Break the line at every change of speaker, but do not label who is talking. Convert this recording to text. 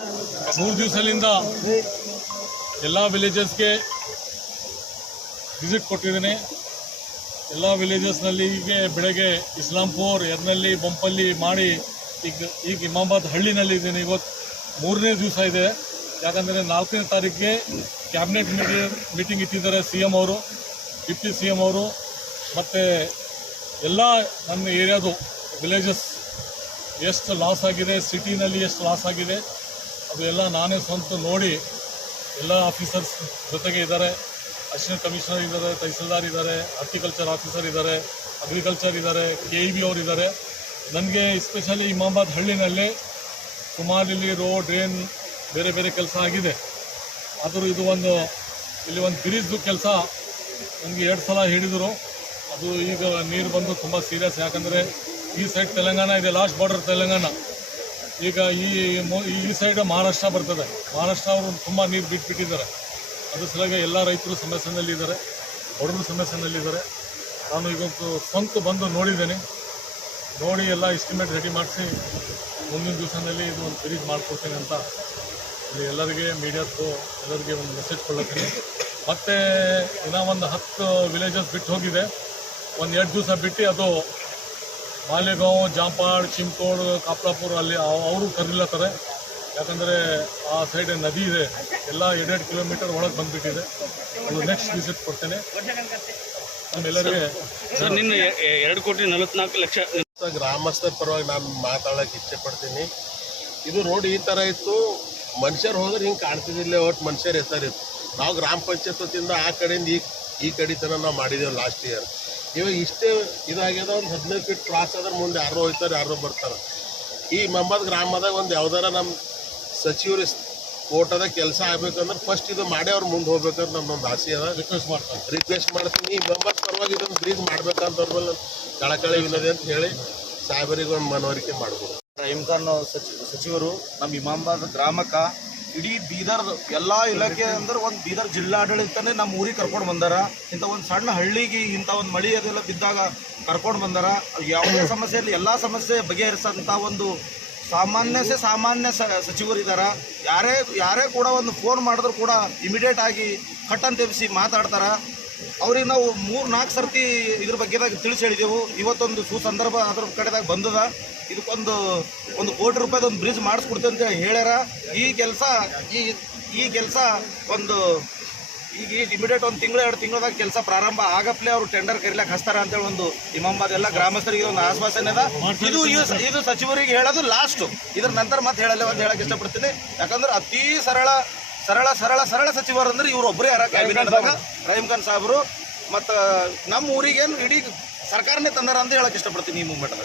ಮೂರು ದಿವಸದಿಂದ ಎಲ್ಲ ವಿಲೇಜಸ್ಗೆ ವಿಸಿಟ್ ಕೊಟ್ಟಿದ್ದೀನಿ. ಎಲ್ಲ ವಿಲೇಜಸ್ನಲ್ಲಿ ಈಗ ಬೆಳಗ್ಗೆ ಇಸ್ಲಾಂಪುರ್ ಎರ್ನಲ್ಲಿ ಬಂಪಲ್ಲಿ ಮಾಡಿ ಈಗ ಈಗ ಇಮಾಮಾಬಾದ್ ಹಳ್ಳಿನಲ್ಲಿ ಇದ್ದೀನಿ. ಇವತ್ತು ಮೂರನೇ ದಿವಸ ಇದೆ. ಯಾಕಂದರೆ ನಾಲ್ಕನೇ ತಾರೀಕಿಗೆ ಕ್ಯಾಬಿನೆಟ್ ಮೀಟಿಂಗ್ ಮೀಟಿಂಗ್ ಇಟ್ಟಿದ್ದಾರೆ ಸಿ ಎಂ ಅವರು, ಡಿಪ್ಟಿ ಸಿ ಎಂ ಅವರು. ಮತ್ತು ಎಲ್ಲ ನನ್ನ ಏರಿಯಾದು ವಿಲೇಜಸ್ ಎಷ್ಟು ಲಾಸ್ ಆಗಿದೆ ಸಿಟಿನಲ್ಲಿ ಎಷ್ಟು ಲಾಸ್ ಆಗಿದೆ ಅದು ಎಲ್ಲ ನಾನೇ ಸ್ವಂತ ನೋಡಿ ಎಲ್ಲ ಆಫೀಸರ್ಸ್ ಜೊತೆಗೆ ಇದ್ದಾರೆ. ಅಸಿಸ್ಟೆಂಟ್ ಕಮಿಷನರ್ ಇದ್ದಾರೆ, ತಹಸೀಲ್ದಾರ್ ಇದ್ದಾರೆ, ಹಾರ್ಟಿಕಲ್ಚರ್ ಆಫೀಸರ್ ಇದ್ದಾರೆ, ಅಗ್ರಿಕಲ್ಚರ್ ಇದ್ದಾರೆ, ಕೆ ಇ ಬಿ ಅವರು ಇದ್ದಾರೆ. ನನಗೆ ಎಸ್ಪೆಷಲಿ ಇಮಾಮಾಬಾದ್ ಹಳ್ಳಿನಲ್ಲಿ ಸುಮಾರು ಇಲ್ಲಿ ರೋಡ್ ಡ್ರೈನ್ ಬೇರೆ ಬೇರೆ ಕೆಲಸ ಆಗಿದೆ. ಆದರೂ ಇದು ಒಂದು, ಇಲ್ಲಿ ಒಂದು ಬ್ರಿಜ್ದು ಕೆಲಸ ನನಗೆ ಎರಡು ಸಲ ಹಿಡಿದರು ಅದು ಈಗ ನೀರು ಬಂದು ತುಂಬ ಸೀರಿಯಸ್ ಯಾಕಂದರೆ ಈ ಸೈಡ್ ತೆಲಂಗಾಣ ಇದೆ ಲಾಸ್ಟ್ ಬಾರ್ಡರ್ ತೆಲಂಗಾಣ. ಈಗ ಈ ಈ ಸೈಡ್ ಮಹಾರಾಷ್ಟ್ರ ಬರ್ತದೆ. ಮಹಾರಾಷ್ಟ್ರ ಅವರು ತುಂಬ ನೀರು ಬಿಟ್ಬಿಟ್ಟಿದ್ದಾರೆ. ಅದ್ರ ಸಲುವಾಗಿ ಎಲ್ಲ ರೈತರು ಸಮಸ್ಯೆನಲ್ಲಿದ್ದಾರೆ. ಬಡವರು ಸಮಸ್ಯೆನಲ್ಲಿದ್ದಾರೆ. ನಾನು ಇವತ್ತು ಸ್ವಂತ ಬಂದು ನೋಡಿದ್ದೇನೆ. ನೋಡಿ ಎಲ್ಲ ಎಸ್ಟಿಮೇಟ್ ರೆಡಿ ಮಾಡಿಸಿ ಮುಂದಿನ ದಿವಸದಲ್ಲಿ ಇದು ಒಂದು ಬ್ರಿಡ್ಜ್ ಮಾಡ್ಕೊಡ್ತೀನಿ ಅಂತ ಇಲ್ಲಿ ಎಲ್ಲರಿಗೆ ಮೀಡಿಯಾದ್ದು ಎಲ್ಲರಿಗೆ ಒಂದು ಮೆಸೇಜ್ ಕೊಡ್ಲತ್ತೀನಿ. ಮತ್ತು ಇನ್ನೂ ಒಂದು ಹತ್ತು ವಿಲೇಜಸ್ ಬಿಟ್ಟು ಹೋಗಿದೆ. ಒಂದು ಎರಡು ದಿವಸ ಬಿಟ್ಟು ಅದು ಮಾಲೆಗಾಂವ್ ಜಾಂಪಾಡ್ ಚಿಮ್ಕೋಡ್ ಕಾಪ್ಲಾಪುರ ಅಲ್ಲಿ ಅವರು ಕರೀಲತ್ತಾರೆ. ಯಾಕಂದರೆ ಆ ಸೈಡ್ ನದಿ ಇದೆ. ಎಲ್ಲ ಎರಡೆರಡು ಕಿಲೋಮೀಟರ್ ಒಳಗೆ ಬಂದುಬಿಟ್ಟಿದೆ. ಅದು ನೆಕ್ಸ್ಟ್ ವಿಸಿಟ್ ಕೊಡ್ತೇನೆ. ನಮ್ಮೆಲ್ಲರಿಗೆ
ಸರ್ ನಿನ್ನೆ ಎರಡು ಕೋಟಿ ನಲವತ್ನಾಲ್ಕು ಲಕ್ಷ
ಗ್ರಾಮಸ್ಥರ ಪರವಾಗಿ ನಾನು ಮಾತಾಡೋಕೆ ಇಚ್ಛೆ ಪಡ್ತೀನಿ ಇದು ರೋಡ್ ಈ ಥರ ಇತ್ತು. ಮನುಷ್ಯರು ಹೋದ್ರೆ ಹಿಂಗೆ ಕಾಣ್ತಿದ್ದಿಲ್ಲ ಒಟ್ಟು ಮನುಷ್ಯರು ಹೆಸರಿತ್ತು ನಾವು ಗ್ರಾಮ ಪಂಚಾಯತ್ ವತಿಯಿಂದ ಆ ಕಡೆಯಿಂದ ಈ ಈ ಕಡೆ ತನಕ ನಾವು ಮಾಡಿದ್ದೇವೆ ಲಾಸ್ಟ್ ಇಯರ್ ಇವಾಗ ಇಷ್ಟೇ ಇದಾಗ್ಯದ ಒಂದು ಹದಿನೈದು ಫೀಟ್ ಕ್ರಾಸ್ ಆದ್ರೆ ಮುಂದೆ ಯಾರೋ ಹೋಗ್ತಾರೆ ಯಾರೋ ಬರ್ತಾರೆ. ಈ ಮಂಬದ್ ಗ್ರಾಮದಾಗ ಒಂದು ಯಾವ್ದಾರ ನಮ್ಮ ಸಚಿವರು ಕೋಟದ ಕೆಲಸ ಆಗ್ಬೇಕಂದ್ರೆ ಫಸ್ಟ್ ಇದು ಮಾಡಿ ಅವ್ರು ಮುಂದೆ ಹೋಗ್ಬೇಕಂತ ನನ್ನೊಂದು ಆಸೆ ಅದ.
ರಿಕ್ವೆಸ್ಟ್ ಮಾಡ್ತಾರೆ.
ರಿಕ್ವೆಸ್ಟ್ ಮಾಡ್ತೀನಿ ಈ ಮೆಂಬರ್ಸ್ ಪರವಾಗಿ ಇದೊಂದು ಬ್ರೀಜ್ ಮಾಡ್ಬೇಕಂತ ಅವ್ರ ಮೇಲೆ ಕಳಕಳಿ ಇಲ್ಲದೆ ಅಂತ ಹೇಳಿ ಸಾಹೇಬರಿಗೆ ಒಂದು ಮನವರಿಕೆ ಮಾಡ್ಬೋದು.
ಇಮ್ಖಾನ್ ಖಾನ್ ಸಚಿ- ಸಚಿವರು ನಮ್ಮ ಇಮಾಮ್ಬಾದ್ ಗ್ರಾಮಕ್ಕೆ ಇಡೀ ಬೀದರ್ ಎಲ್ಲ ಇಲಾಖೆ ಅಂದ್ರೆ ಒಂದು ಬೀದರ್ ಜಿಲ್ಲಾಡಳಿತನೇ ನಮ್ಮ ಊರಿಗೆ ಕರ್ಕೊಂಡು ಬಂದಾರ. ಇಂಥ ಒಂದು ಸಣ್ಣ ಹಳ್ಳಿಗೆ ಇಂಥ ಒಂದು ಮಳಿ ಅದೆಲ್ಲ ಬಿದ್ದಾಗ ಕರ್ಕೊಂಡು ಬಂದಾರ. ಯಾವುದೇ ಸಮಸ್ಯೆ ಇರಲಿ ಎಲ್ಲ ಸಮಸ್ಯೆ ಬಗೆಹರಿಸಂತ ಒಂದು ಸಾಮಾನ್ಯ ಸಾಮಾನ್ಯ ಸ- ಸಚಿವರು ಇದಾರ. ಯಾರೇ ಯಾರೇ ಕೂಡ ಒಂದು ಫೋನ್ ಮಾಡಿದ್ರು ಕೂಡ ಇಮಿಡಿಯೇಟ್ ಆಗಿ ಕಟ್ಟನ್ ತೆಪ್ಪಿಸಿ ಮಾತಾಡ್ತಾರ. ಅವ್ರಿಗೆ ನಾವು ಮೂರು, ನಾಲ್ಕು ಸರ್ತಿ ಇದ್ರ ಬಗ್ಗೆದಾಗ ತಿಳಿಸಿ ಹೇಳಿದೆವು. ಇವತ್ತೊಂದು ಸುಸಂದರ್ಭ ಅದ್ರ ಕಡೆದಾಗ ಬಂದದ. ಇದಕ್ಕೊಂದು ಒಂದು ಕೋಟಿ ರೂಪಾಯಿದು ಒಂದು ಬ್ರಿಡ್ಜ್ ಮಾಡಿಸ್ಕೊಡ್ತೀವಿ ಅಂತ ಹೇಳ್ಯಾರ. ಈ ಕೆಲಸ ಈ ಈ ಕೆಲಸ ಒಂದು ಈಗ ಈಗ ಇಮಿಡಿಯೇಟ್ ಒಂದು ತಿಂಗಳು ಎರಡು ತಿಂಗಳದಾಗ ಕೆಲಸ ಪ್ರಾರಂಭ ಆಗಪ್ಲೆ ಅವರು ಟೆಂಡರ್ ಕರಿಲಕ್ಕೆ ಹಸ್ತಾರ ಅಂತೇಳಿ ಒಂದು ಇಮಾಮಾಬಾದ್ ಎಲ್ಲ ಗ್ರಾಮಸ್ಥರಿಗೆ ಒಂದು ಆಶ್ವಾಸನೆ ಅದ. ಇದು ಇದು- ಸಚಿವರಿಗೆ ಹೇಳೋದು ಲಾಸ್ಟ್ ಇದ್ರ ನಂತರ ಮತ್ತೆ ಹೇಳಲ್ಲ ಅಂತ ಹೇಳಕ್ಕೆ ಇಷ್ಟಪಡ್ತೀನಿ. ಯಾಕಂದ್ರೆ ಅತಿ ಸರಳ ಸರಳ ಸರಳ ಸರಳ ಸಚಿವರು ಅಂದ್ರೆ ಇವ್ರು ಒಬ್ಬರೇ ಯಾರ ಕ್ಯಾಬಿನೆಟ್ದಾಗ. ರಹೀಮ್ ಖಾನ್ ಸಾಹೇಬರು ಮತ್ತು ನಮ್ಮ ಊರಿಗೇನು ಇಡೀ ಸರ್ಕಾರನೇ ತಂದಾರ ಅಂತ ಹೇಳಕ್ಕೆ ಇಷ್ಟಪಡ್ತೀನಿ ಈ ಮೂಮೆಂಟ್ದಾಗ